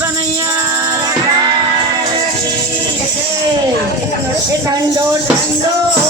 કનૈયા એ ઠંડો ઠંડો.